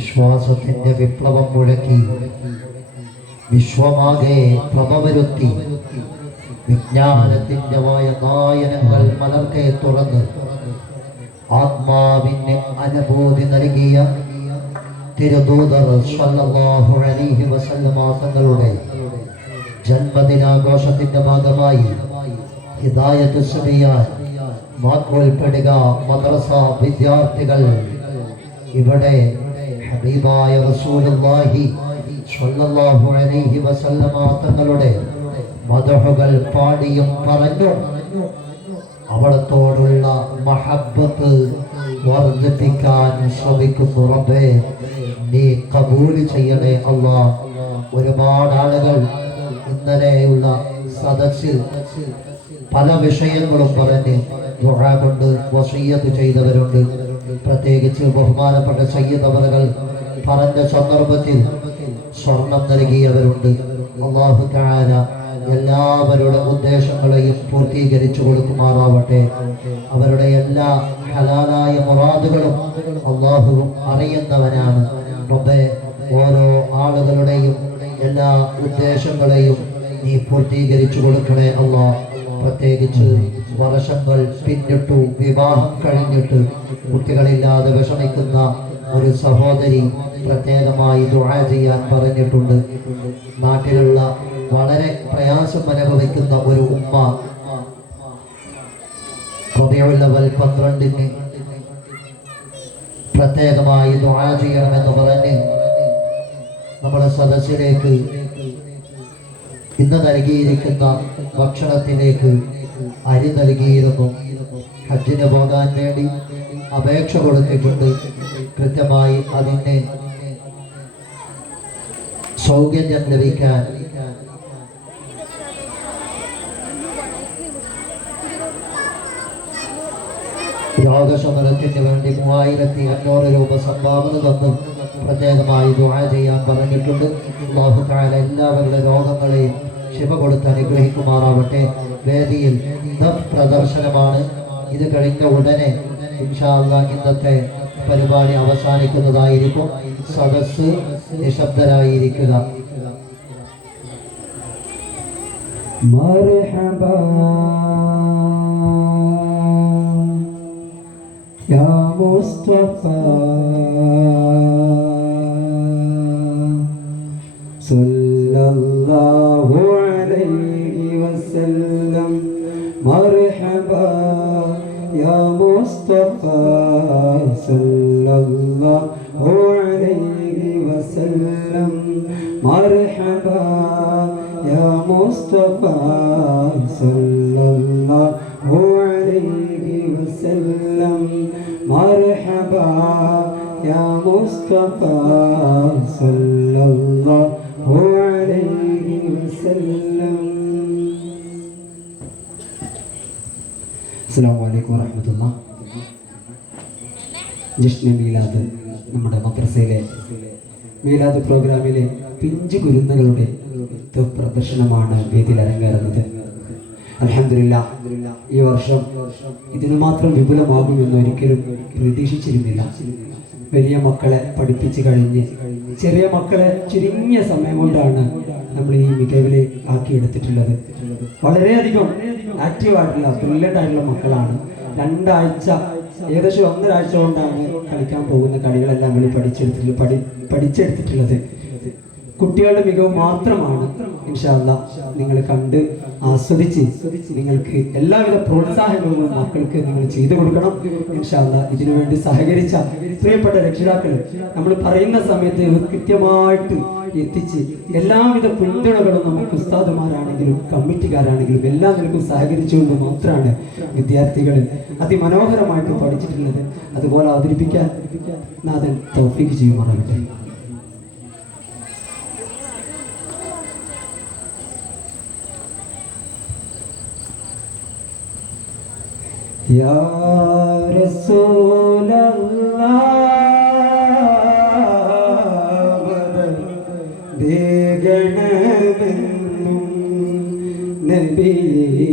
വിശ്വാസത്തിന്റെ വിപ്ലവം മുഴക്കി വിശ്വമാകെ പ്രഭവരുത്തി വിജ്ഞാനത്തിന്റെ വായനായനങ്ങൾ മലർക്കെ തുറന്ന് ആത്മാവിന് അനുഭൂതി നൽകിയ തിരുദൂതർ സ്വല്ലല്ലാഹു അലൈഹി വസല്ലമ തങ്ങളുടെ ജന്മദിനാഘോഷത്തിന്റെ ഭാഗമായി ഹിദായത്ത് സുബിയാൻ മാക്കോൽപ്പെടുക മദ്രസ വിദ്യാർത്ഥികൾ ഇവിടെ ഹബീബായ റസൂലുള്ളാഹി സ്വല്ലല്ലാഹു അലൈഹി വസല്ലമ തങ്ങളുടെ മദഹുകൾ പാടിയും പറഞ്ഞു അവിടത്തോടുള്ള മഹബ്ബത്ത് വർദ്ധിപ്പിക്കാൻ ശ്രമിക്കുന്നു. റബ്ബേ, നീ കബൂൽ ചെയ്യണേ അല്ലാഹ്. ഒരുപാട് ആളുകൾ ഇന്നലെയുള്ള സദസ്സിൽ പല വിഷയങ്ങളും പറഞ്ഞ് ദുആ കൊണ്ട് വസിയ്യത്ത് ചെയ്തവരുണ്ട്. പ്രത്യേകിച്ച് ബഹുമാനപ്പെട്ട സയ്യിദ് അവറുകൾ പറഞ്ഞ സന്ദർഭത്തിൽ സ്വർണം നൽകിയവരുണ്ട്. അല്ലാഹു തആല എല്ലാവരുടെ ഉദ്ദേശങ്ങളെയും പൂർത്തീകരിച്ചു കൊടുക്കുമാറാവട്ടെ. അവരുടെ എല്ലാ ഹലാലായ മുറാദുകളും അല്ലാഹു അറിയുന്നവനാണ്. റബ്ബേ, ഓരോ ആളുകളുടെയും എല്ലാ ഉദ്ദേശങ്ങളെയും നീ പൂർത്തീകരിച്ചു കൊടുക്കണേ അല്ലാഹ്. പ്രത്യേകിച്ച് വർഷങ്ങൾ പിന്നിട്ടു, വിവാഹം കഴിഞ്ഞിട്ട് കുട്ടികളില്ലാതെ വിഷമിക്കുന്ന ഒരു സഹോദരി പ്രത്യേകമായി ദുആ ചെയ്യാൻ പറഞ്ഞിട്ടുണ്ട്. നാട്ടിലുള്ള വളരെ പ്രയാസം അനുഭവിക്കുന്ന ഒരു ഉമ്മ റബീഉൽ അവ്വൽ 12-ന് പ്രത്യേകമായി ദുആ ചെയ്യണമെന്ന് പറഞ്ഞ് നമ്മുടെ സദസ്സിലേക്ക് ഇന്ന് നൽകിയിരിക്കുന്ന ഭക്ഷണത്തിലേക്ക് അരി നൽകിയിരുന്നു. ഹജ്ജിന് പോകാൻ വേണ്ടി അപേക്ഷ കൊടുത്തിട്ടുണ്ട്. കൃത്യമായി അതിന് സൗകര്യം ലഭിക്കാൻ രോഗശമനത്തിന് വേണ്ടി 3500 രൂപ സംഭാവന തന്ന് പ്രത്യേകമായി ദുആ ചെയ്യാൻ പറഞ്ഞിട്ടുണ്ട്. അല്ലാഹു തആല എല്ലാവരുടെ രോഗങ്ങളെയും ശിഫ കൊടുത്ത് അനുഗ്രഹിക്കുമാറാവട്ടെ. വേദിയിൽ പ്രദർശനമാണ്. ഇത് കഴിഞ്ഞ ഉടനെ ഇൻഷാ അല്ലാഹ് ഇന്നത്തെ പരിപാടി അവസാനിക്കുന്നതായിരിക്കും. സദസ്സ് നിശബ്ദരായിരിക്കുക. മർഹബാ യാ മുസ്തഫ സല്ലല്ലാഹു അലൈഹി വസല്ലം. മർഹബാ യാ മുസ്തഫ സല്ലല്ലാഹു അലൈഹി വസല്ലം. മർഹബാ യാ മുസ്തഫ സല്ലല്ലാഹു അലൈഹി വസല്ലം. മർഹബാ യാ മുസ്തഫ സല്ലല്ലാഹു അലൈഹി വസല്ലം. അസ്സലാമു അലൈക്കും വറഹ്മത്തുള്ളാഹി. ജിഷ്ണ മീലാദ് നമ്മുടെ മദ്രസയിലെ മീലാദ് പ്രോഗ്രാമിലെ പിഞ്ചു കുരുന്നുകളുടെ പ്രദർശനമാണ് വേദിയിൽ അരങ്ങേറുന്നത്. അൽഹംദുലില്ലാഹ്, ഈ വർഷം ഇതിനു മാത്രം വിപുലമാകുമെന്ന് ഒരിക്കലും പ്രതീക്ഷിച്ചിരുന്നില്ല. വലിയ മക്കളെ പഠിപ്പിച്ച് കഴിഞ്ഞ് ചെറിയ മക്കളെ ചുരുങ്ങിയ സമയം കൊണ്ടാണ് നമ്മൾ ഈ മികവില് ആക്കിയെടുത്തിട്ടുള്ളത്. വളരെയധികം ആക്റ്റീവായിട്ടുള്ള ബ്രില്യൻ്റ് ആയിട്ടുള്ള മക്കളാണ്. 2 ആഴ്ച ഏകദേശം 1.5 ആഴ്ച കൊണ്ടാണ് കളിക്കാൻ പോകുന്ന കളികളെല്ലാം ഇവർ പഠിച്ചെടുത്തിട്ടുള്ളത്. കുട്ടികളുടെ മികവ് മാത്രമാണ്. ഇൻഷാ അല്ലാഹ് നിങ്ങൾ കണ്ട് ആസ്വദിച്ച് നിങ്ങൾക്ക് എല്ലാവിധ പ്രോത്സാഹനങ്ങളും മക്കൾക്ക് നിങ്ങൾ ചെയ്തു കൊടുക്കണം. ഇൻഷാ അല്ലാഹ് ഇതിനുവേണ്ടി സഹകരിച്ച പ്രിയപ്പെട്ട രക്ഷിതാക്കൾ നമ്മൾ പറയുന്ന സമയത്ത് കൃത്യമായിട്ട് എത്തിച്ച് എല്ലാവിധ പിന്തുണകളും നമുക്ക് ഉസ്താദുമാരാണെങ്കിലും കമ്മിറ്റിക്കാരാണെങ്കിലും എല്ലാം നിലക്കും സഹകരിച്ചുകൊണ്ട് മാത്രമാണ് വിദ്യാർത്ഥികൾ അതിമനോഹരമായിട്ട് പഠിച്ചിട്ടുള്ളത്. അതുപോലെ അവതരിപ്പിക്കാൻ നാഥൻ തൗഫീഖ് ചെയ്യുമാറാകട്ടെ. യാ റസൂലല്ലാഹ് ദേഗണമെന്നും നബിയേ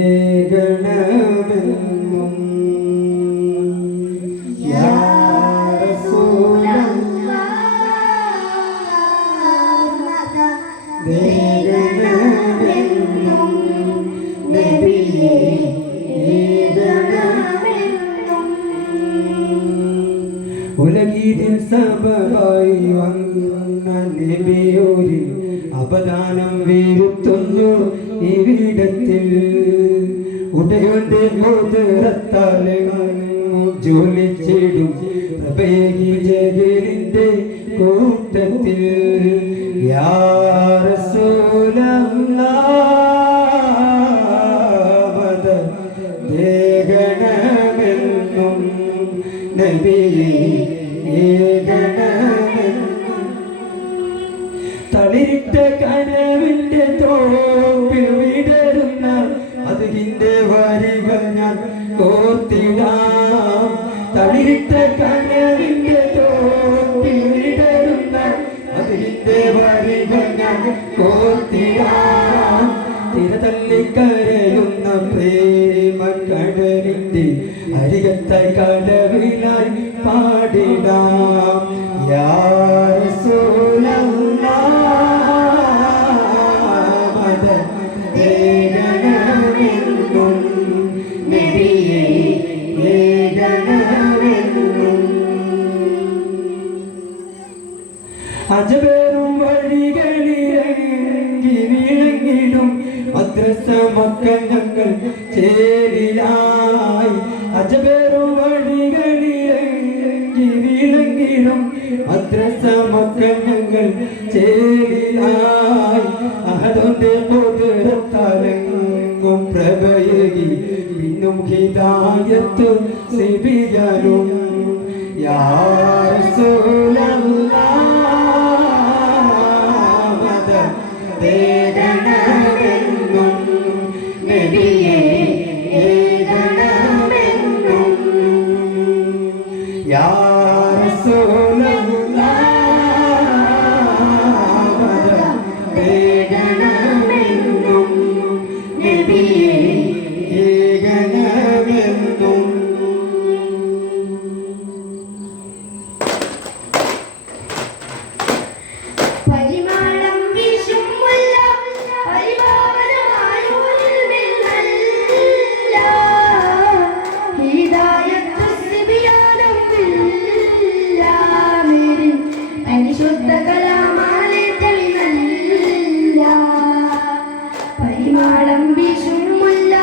ഏകണമെന്നും യാ റസൂലല്ലാഹ് ഏകണമെന്നും നബിയേ ഏകണമെന്നും. ഉലകീതിൽ സബബായി വന്ന നബിയോരിൽ അപദാനം വീഴുത്തുന്നു ഇവിടത്തിൽ. ഉടയോന്റെ കുതിരത്താലെ ജ്വലിച്ചിടും പ്രഭേകി ജഗലിന്റെ കൂട്ടത്തിൽ. യാ റസൂലല്ലാഹ് ദേഗണമെന്നും നബിയേ ഏകണമെന്നും. തളിരിട്ട കനവിന്റെ തോപ്പിൽ വിടരുന്ന അതിന്റെ വരികൾ ഞാൻ കോർത്തിടാം. തളിരിട്ട കനവിന്റെ തോപ്പിൽ വിടരുന്ന അതിന്റെ വരികൾ ഞാൻ കോർത്തിടാം. തിരതള്ളിക്കരയുന്ന പ്രേമ കടലിന്റെ അരികത്തായി കടവിലായി പാടിടാം. യാ റസൂലല്ലാഹ് ഏകണമെന്നും നബിയേ ഏകണമെന്നും. അജബേറും വഴികളിലങ്ങി വിളങ്ങിടും മദ്രസ മക്കൾ ഞങ്ങൾ ചേരിലായി. അജബേറും വഴികളിലങ്ങി വിളങ്ങിടും മദ്രസ മക്കൾ ഞങ്ങൾ ചേരിലായി. അഹദോന്റെ കുതിരത്താലെങ്ങും പ്രഭയകി പിന്നും ഹിദായത്ത് സിബിയലും. യാ റസൂലല്ലാഹ് ദേഗണമെന്നും നബിയേ ഏകണമെന്നും. യാ റസൂലല്ലാഹ് ദേഗണമെന്നും നബിയേ ഏകണമെന്നും. പരിമളം വീശും മുല്ല പരിപാവനമായോരിൽ മിന്നല്ല. ഹിദായത്തു സിബിയാനം ബില്ലാമിരിൻ പരിശുദ്ധ കലാമാലെ തെളിനല്ല. പരിമളം വീശും മുല്ല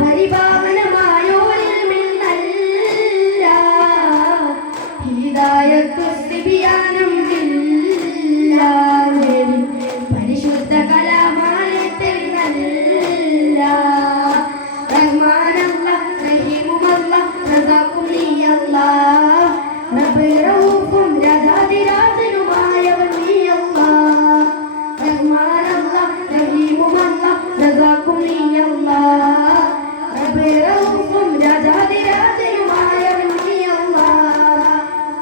പരിപാവനമായോരിൽ മിന്നല്ല. ഹിദായത്തു സിബിയാനം പരിശുദ്ധ കലാമാലെ തെളിനല്ല. റഹ്മാനല്ലാഹ് റഹീമുമല്ലാഹ് റസാഖും നീയല്ലാഹ് നബിറൂഫും രാജാതിരാജനുമായവൻ നീയല്ലാഹ്. റഹ്മാനല്ലാഹ് റഹീമുമല്ലാഹ് റസാഖും നീയല്ലാഹ് നബിറൂഫും രാജാതിരാജനുമായവൻ നീയല്ലാഹ്.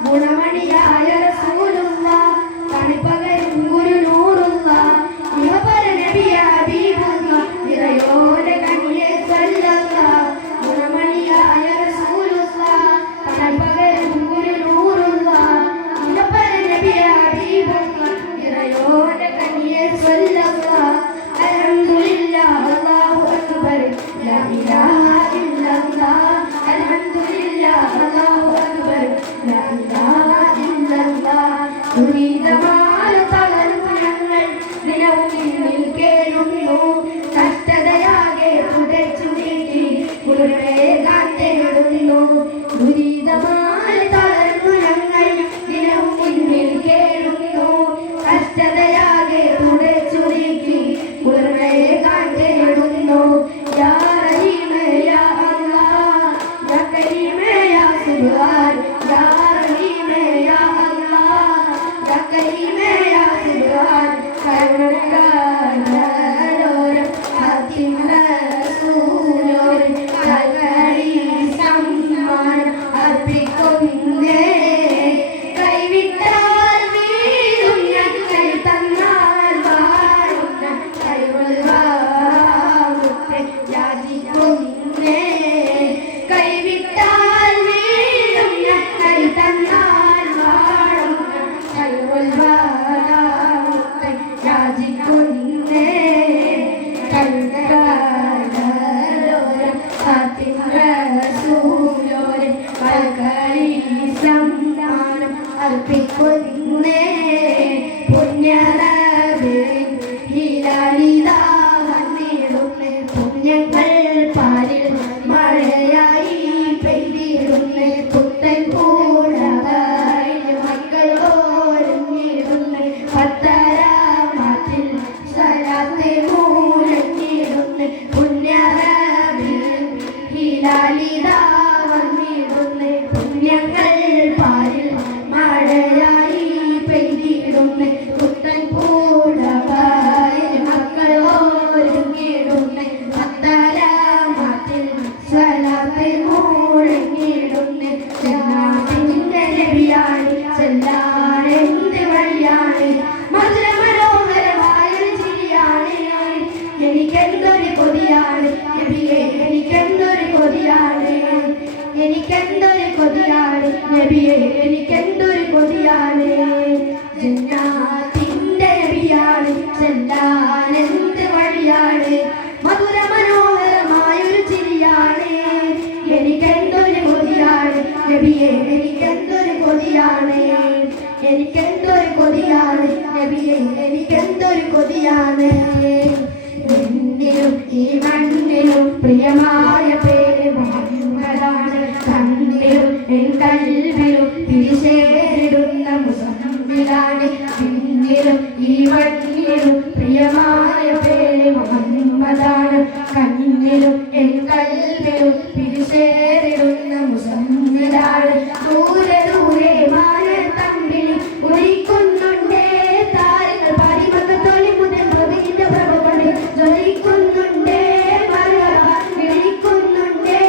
ഗുണമണിയായ റസൂലുള്ളാഹ് കണിപ്പകരും ഗുരുനൂറുള്ളാഹ് ഇഹപര നബിയ ഹബീബുള്ളാഹ് നിറയോടെ കനിയെ സല്ലല്ലാഹ്. ഗുണമണിയായ റസൂലുള്ളാഹ് കണിപ്പകരും ഗുരുനൂറുള്ളാഹ് ഇഹപര നബിയ ഹബീബുള്ളാഹ് നിറയോടെ കനിയെ സല്ലല്ലാഹ്. അൽഹംദുലില്ലാഹ് അല്ലാഹു അക്ബർ ലാ ഇലാഹ ഇല്ലല്ലാഹ്. അൽഹംദുലില്ലാഹ് അല്ലാഹു അക്ബർ ലാ ഇലാഹ ഇല്ലല്ലാഹ്. ദുരിതമാല തളർന്നു ഞങ്ങൾ ദിനവും നിന്നിൽ കേഴുന്നു. കഷ്ടതയാകെ തുടച്ചു നീക്കി കുളിരേകാൻ തേടുന്നു. ദുരിതമാല തളർന്നു ഞങ്ങൾ ദിനവും നിന്നിൽ കേഴുന്നു. കഷ്ടതയാകെ തുടച്ചു നീക്കി കുളിരേകാൻ തേടുന്നു. യാ റഹീമേ യാ അല്ലാഹ് യാ കരീമേ യാ സുബ്ഹാൻ. യാ റഹീമേ യാ അല്ലാഹ് യാ കരീമേ യാ സുബ്ഹാൻ. കരുണക്കാരോരം ഹത്തിം റസൂലോരം കൽവരി സമ്മാനം അർപ്പിക്കുന്നേ. കൈവിട്ടാൽ വീഴും ഞങ്ങൾ തന്നാൽ വാഴുന്ന കൈവൽവാമുത്തെ കൊതിയാണ് നബിയെ എനിക്കെന്തൊരു കൊതിയാണ് എനിക്കെന്തൊരു കൊതിയാണ് നബിയെ എനിക്കെന്തൊരു കൊതിയാണ് ജന്നാത്തിന്റെ നബിയാണ് ചെല്ലാൻ എന്ത് വഴിയാണ് മധുര മനോഹരമായൊരു ചിരിയാണ് എനിക്കെന്തൊരു കൊതിയാണ് നബിയെ എനിക്കെന്തൊരു കൊതിയാണ് എനിക്കെന്തൊരു കൊതിയാണ് നബിയെ എനിക്കെന്തൊരു കൊതിയാണ് ഈ മണ്ണിലും പ്രിയമായ പേര് മുഹമ്മദാണ് കണ്ണിലും എൻ കൽവിലും തിരിച്ചേരിടുന്ന മുസമ്മിലാണ് പിന്നിലും ഈ മണ്ണിലും പ്രിയമായ പേര് മുഹമ്മദാണ് കണ്ണിലും എൻ കൽവിലും തിരിച്ചേരിടുന്ന മുസമ്മിലാണ് ദൂരെ ദൂരെ മാനത്തമ്പിൽ ഉദിക്കുന്നുണ്ടേ താരങ്ങൾ പരിമക്കത്തോളി മുതൽ പ്രഭയുടെ പ്രഭ കൊണ്ട് ജ്വലിക്കുന്നുണ്ടേ വിളിക്കുന്നുണ്ടേ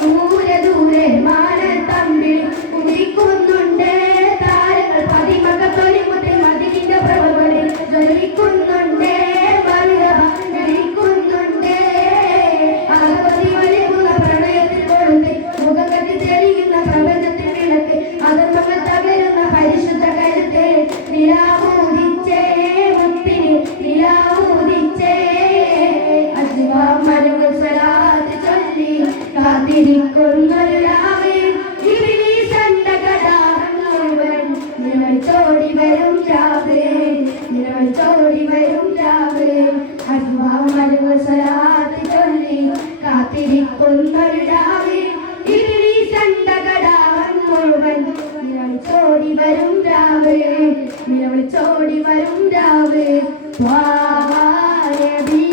ദൂരെ ദൂരെ മാനത്തമ്പിൽ ഉദിക്കുന്നുണ്ടേ താരങ്ങൾ പരിമക്കത്തോളി മുതൽ മതിലിന്റെ പ്രഭ കൊണ്ട് ജ്വലിക്കുന്നുണ്ടേ വിളിക്കുന്നുണ്ടേ അകപതി വലിക്കുന്ന പ്രണയത്തിൽ കൊടുത്ത് മുഖം കത്തി തെളിയുന്ന പ്രപഞ്ചത്തിൽ വിളക്ക് അധർമ്മങ്ങൾ തകരുന്ന പരിശുദ്ധ കരുത്ത് നിലാവൂതിച്ചേ മുത്തിന് നിലാവൂതിച്ചേ അജ്വാമരുകൾ സ്വലാത്ത് ചൊല്ലി കാത്തിരിക്കുന്നൊരു രാവേ ഇബ്ലീസന്റെ കടാഹം മുഴുവൻ നിലവിളിച്ചോടി വരും രാവേ നിലവിളിച്ചോടി വരും രാവേ അജ്വാമരുകൾ സ്വലാത്ത് ചൊല്ലി കാത്തിരിക്കുന്നൊരു രാവേ ഇബ്ലീസന്റെ കടാഹം മുഴുവൻ നിലവിളിച്ചോടി വരും രാവേ നിലവിളിച്ചോടി വരും രാവേ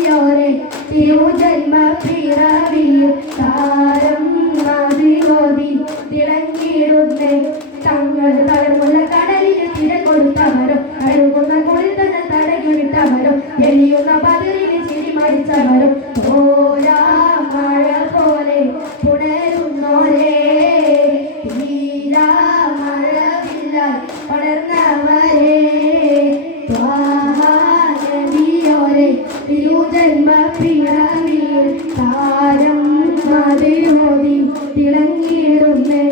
ോരെ തിരുജന്മ പിറവിയിൽ താരം മതിയോതി തിളങ്ങിയിടുന്നേ തങ്ങൾ തലമുള്ള കടലിൽ തിര കൊടുത്തവരും കഴുകുന്ന കുളിൽ തന്നെ തടകിവിട്ടവരും എളിയുന്ന പതിരിന് ചിരി മരിച്ചവരും ഓരാ മഴ പോലെ പുണരുന്നോരേ തീരാ മഴവില്ലായി പടർന്നവരേ തിരുജന്മ പിറവിയിൽ താരം മതിരോതി തിളങ്ങിയിടുന്നേ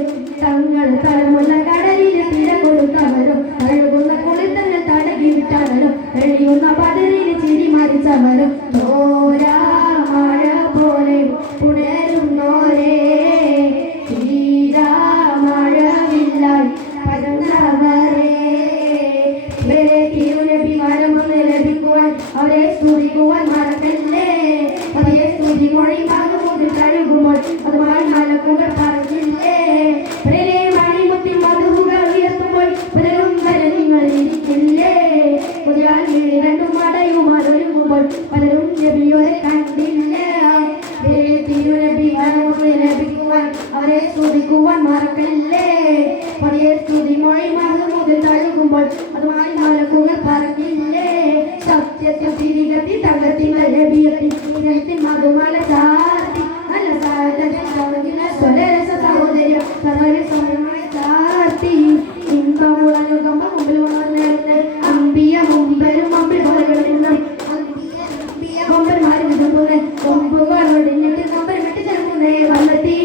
തങ്ങൾ തലമുള്ള കടലിൽ തിര കൊടുത്തവരും കഴുകുന്ന കുളിൽ തന്നെ തടകി വിട്ടവരും എളിയുന്ന പതിരിന് ചിരി മരിച്ചവരും തോരാ മഴ പോലെ പുണരുന്നോരേ തീരാ മഴവില്ലായി പടർന്നവരേ തിരുനബി മരമൊന്ന് ലഭിക്കുവാൻ അവരെ സ്തുതിക്കുവാൻ മറക്കല്ലേ പതിയെ സ്തുതി മൊഴി മകമുതിൽ കഴുകുമ്പോൾ അതുമായി മലക്കുകൾ പറഞ്ഞില്ലേ പ്രേ മണിമുത്തി മധുകൾ ഉയർത്തുമ്പോൾ പലരും വരെ നിങ്ങൾ ഇരിക്കില്ലേ പുതിയാൽ രണ്ടും മടയുമാൽ ഒരുങ്ങുമ്പോൾ പലരും നബിയോരെ കണ്ടില്ലേ തിരുനബി മരമൊന്ന് ലഭിക്കുവാൻ അവരെ സ്തുതിക്കുവാൻ മറക്കല്ലേ പതിയെ സ്തുതി മൊഴി മകമുതിൽ കഴുകുമ്പോൾ അതുമായി മലക്കുകൾ പറഞ്ഞില്ലേ സത്യത്തിൽ തിരികത്തി തകർത്തിങ്ങൾ ലഭിയത്തി ഇരത്തിൽ മധുമല ചാർത്തി നല്ല സ്വരരസ സഹോദര്യം സർവര സമയമായി ചാർത്തി ഇമ്പമുളനുകമ്പ മുമ്പിൽ ഉണർന്നിരുന്ന് അമ്പിയ മുമ്പരും മുമ്പിൽ കൊലകളിരുന്ന് അമ്പിയ മുമ്പന്മാരും ഇതുപോലെ കൊമ്പുകൾ ഒടിഞ്ഞിട്ട് കൊമ്പൻ വിട്ട് ചെറുക്കുന്നേ വന്നെത്തി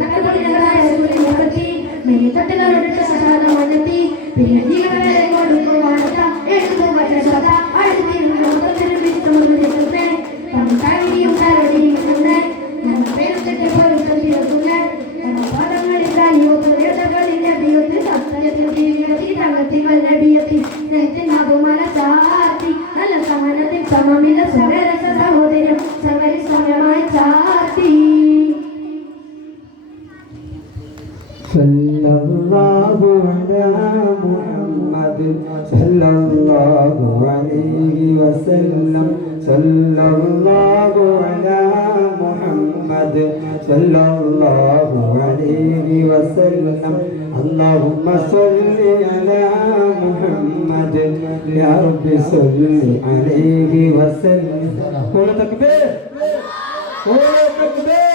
തട്ടക്കൊടിഞ്ഞതായ സൂര്യനെത്തി മെയ്തട്ടുകളുടെ സദാനം വന്നെത്തി പിന്നെ ജീവനെ കൊടുക്കുവാൻ എടുത്തു വച്ച സമമില്ല സ്വരരസ സഹോദര്യം സർവരി സമയമായി ചാർത്തി സല്ലല്ലാഹു അലാ മുഹമ്മദ് സല്ലല്ലാഹു അലൈഹി വസല്ലം സല്ലല്ലാഹു അലാ മുഹമ്മദ് സല്ലല്ലാഹു അലൈഹി വസല്ലം اللهم صل على محمد يا رب صل عليه وسلم قول تكبير قول تكبير